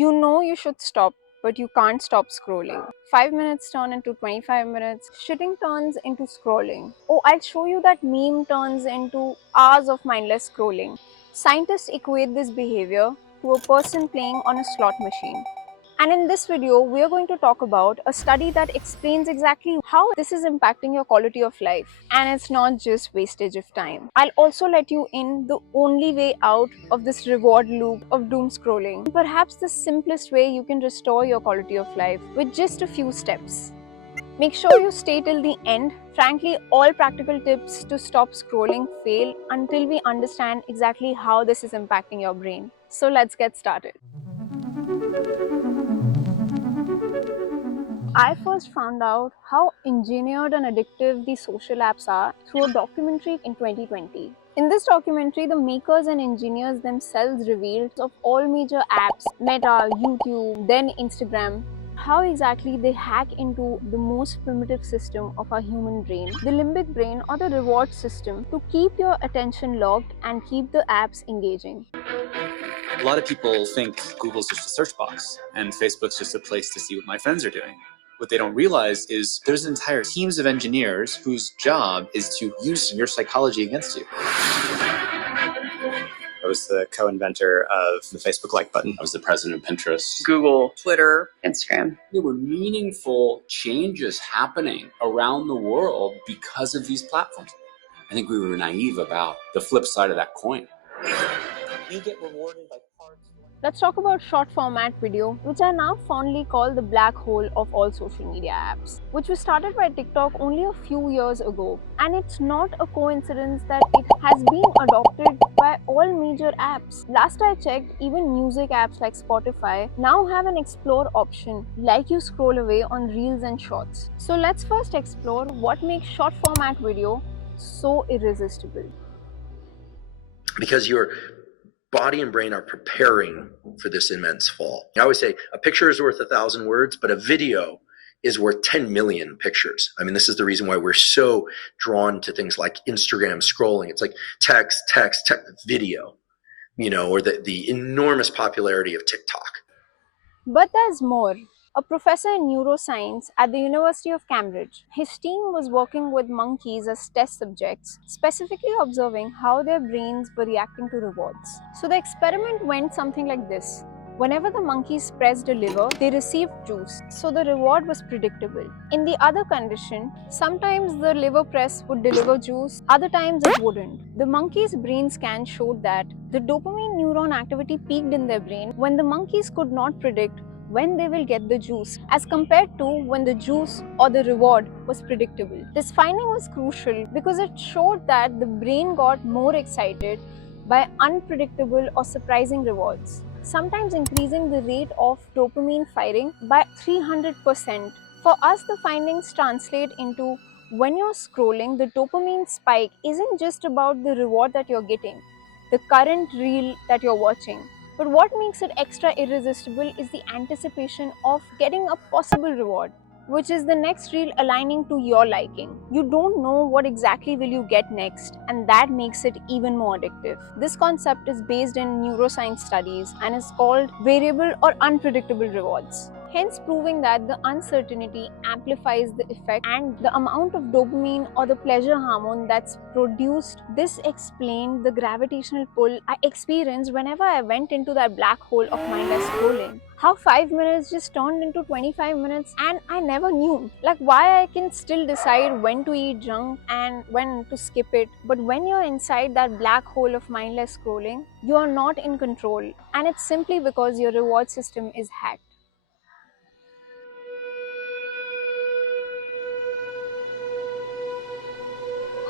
You know you should stop, but you can't stop scrolling. 5 minutes turn into 25 minutes, shitting turns into scrolling. Oh, I'll show you that meme turns into hours of mindless scrolling. Scientists equate this behavior to a person playing on a slot machine. And in this video, we are going to talk about a study that explains exactly how this is impacting your quality of life. And it's not just wastage of time. I'll also let you in the only way out of this reward loop of doom scrolling. Perhaps the simplest way you can restore your quality of life with just a few steps. Make sure you stay till the end. Frankly, all practical tips to stop scrolling fail until we understand exactly how this is impacting your brain. So let's get started. I first found out how engineered and addictive these social apps are through a documentary in 2020. In this documentary, the makers and engineers themselves revealed of all major apps, Meta, YouTube, then Instagram, how exactly they hack into the most primitive system of our human brain, the limbic brain or the reward system, to keep your attention locked and keep the apps engaging. A lot of people think Google's just a search box and Facebook's just a place to see what my friends are doing. What they don't realize is there's entire teams of engineers whose job is to use your psychology against you. I was the co-inventor of the Facebook like button. I was the president of Pinterest, Google, Twitter, Instagram. There were meaningful changes happening around the world because of these platforms. I think we were naive about the flip side of that coin. You get rewarded by parts. Let's talk about short format video, which I now fondly call the black hole of all social media apps, which was started by TikTok only a few years ago. And it's not a coincidence that it has been adopted by all major apps. Last I checked, even music apps like Spotify now have an explore option, like you scroll away on reels and shorts. So let's first explore what makes short format video so irresistible. Because your body and brain are preparing for this immense fall. I always say a picture is worth 1,000 words, but a video is worth 10 million pictures. I mean, this is the reason why we're so drawn to things like Instagram scrolling. It's like text, video, or the enormous popularity of TikTok. But there's more. A professor in neuroscience at the University of Cambridge, his team was working with monkeys as test subjects, specifically observing how their brains were reacting to rewards. So the experiment went something like this. Whenever the monkeys pressed a lever, they received juice, so the reward was predictable. In the other condition, sometimes the lever press would deliver juice, other times it wouldn't. The monkeys' brain scan showed that the dopamine neuron activity peaked in their brain when the monkeys could not predict when they will get the juice, as compared to when the juice or the reward was predictable. This finding was crucial because it showed that the brain got more excited by unpredictable or surprising rewards, sometimes increasing the rate of dopamine firing by 300%. For us, the findings translate into when you're scrolling, the dopamine spike isn't just about the reward that you're getting, the current reel that you're watching. But what makes it extra irresistible is the anticipation of getting a possible reward, which is the next reel aligning to your liking. You don't know what exactly will you get next, and that makes it even more addictive. This concept is based in neuroscience studies and is called variable or unpredictable rewards, hence proving that the uncertainty amplifies the effect and the amount of dopamine or the pleasure hormone that's produced. This explained the gravitational pull I experienced whenever I went into that black hole of mindless scrolling. How 5 minutes just turned into 25 minutes and I never knew. Like why I can still decide when to eat junk and when to skip it. But when you're inside that black hole of mindless scrolling, you are not in control, and it's simply because your reward system is hacked.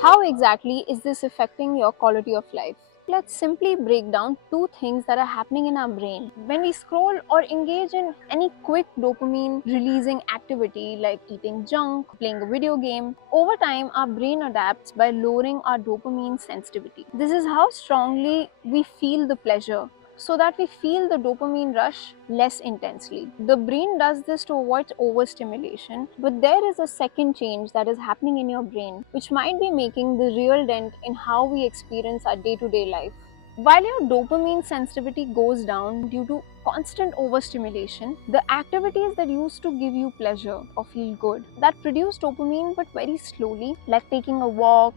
How exactly is this affecting your quality of life? Let's simply break down two things that are happening in our brain. When we scroll or engage in any quick dopamine releasing activity like eating junk, playing a video game, over time our brain adapts by lowering our dopamine sensitivity. This is how strongly we feel the pleasure, so that we feel the dopamine rush less intensely. The brain does this to avoid overstimulation, but there is a second change that is happening in your brain, which might be making the real dent in how we experience our day-to-day life. While your dopamine sensitivity goes down due to constant overstimulation, the activities that used to give you pleasure or feel good, that produce dopamine but very slowly, like taking a walk,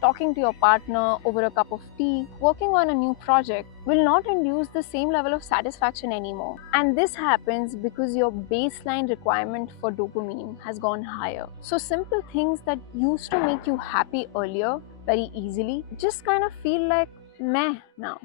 talking to your partner over a cup of tea, working on a new project, will not induce the same level of satisfaction anymore. And this happens because your baseline requirement for dopamine has gone higher. So simple things that used to make you happy earlier very easily just kind of feel like meh now.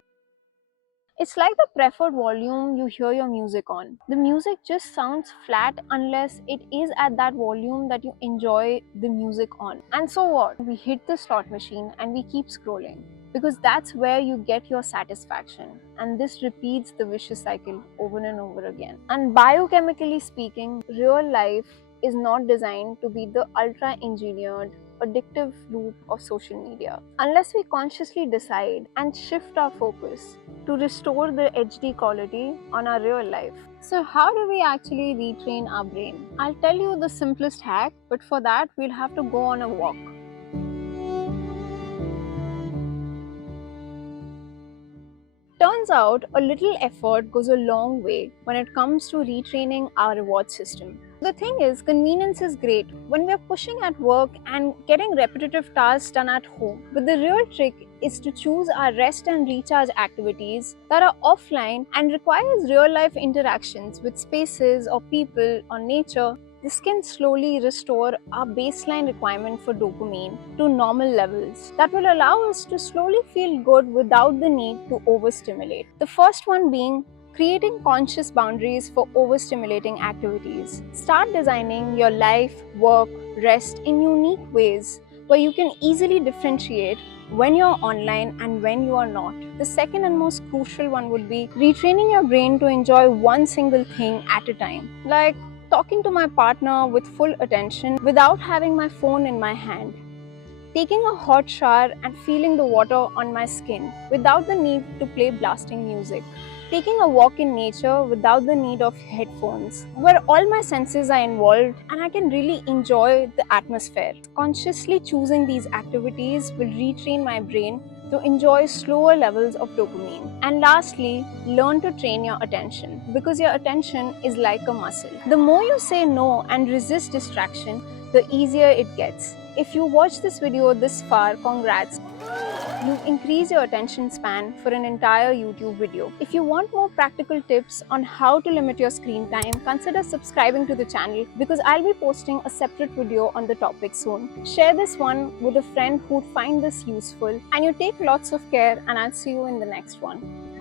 It's like the preferred volume you hear your music on. The music just sounds flat unless it is at that volume that you enjoy the music on. And so what? We hit the slot machine and we keep scrolling because that's where you get your satisfaction. And this repeats the vicious cycle over and over again. And biochemically speaking, real life is not designed to be the ultra engineered addictive loop of social media. Unless we consciously decide and shift our focus to restore the HD quality on our real life. So how do we actually retrain our brain? I'll tell you the simplest hack, but for that we'll have to go on a walk. Turns out a little effort goes a long way when it comes to retraining our reward system. The thing is, convenience is great when we're pushing at work and getting repetitive tasks done at home. But the real trick is to choose our rest and recharge activities that are offline and requires real life interactions with spaces or people or nature. This can slowly restore our baseline requirement for dopamine to normal levels that will allow us to slowly feel good without the need to overstimulate. The first one being creating conscious boundaries for overstimulating activities. Start designing your life, work, rest in unique ways where you can easily differentiate when you're online and when you are not. The second and most crucial one would be retraining your brain to enjoy one single thing at a time. Like talking to my partner with full attention without having my phone in my hand. Taking a hot shower and feeling the water on my skin without the need to play blasting music. Taking a walk in nature without the need of headphones, where all my senses are involved and I can really enjoy the atmosphere. Consciously choosing these activities will retrain my brain to enjoy slower levels of dopamine. And lastly, learn to train your attention, because your attention is like a muscle. The more you say no and resist distraction, the easier it gets. If you watch this video this far, congrats. You increase your attention span for an entire YouTube video. If you want more practical tips on how to limit your screen time, consider subscribing to the channel because I'll be posting a separate video on the topic soon. Share this one with a friend who'd find this useful, and you take lots of care, and I'll see you in the next one.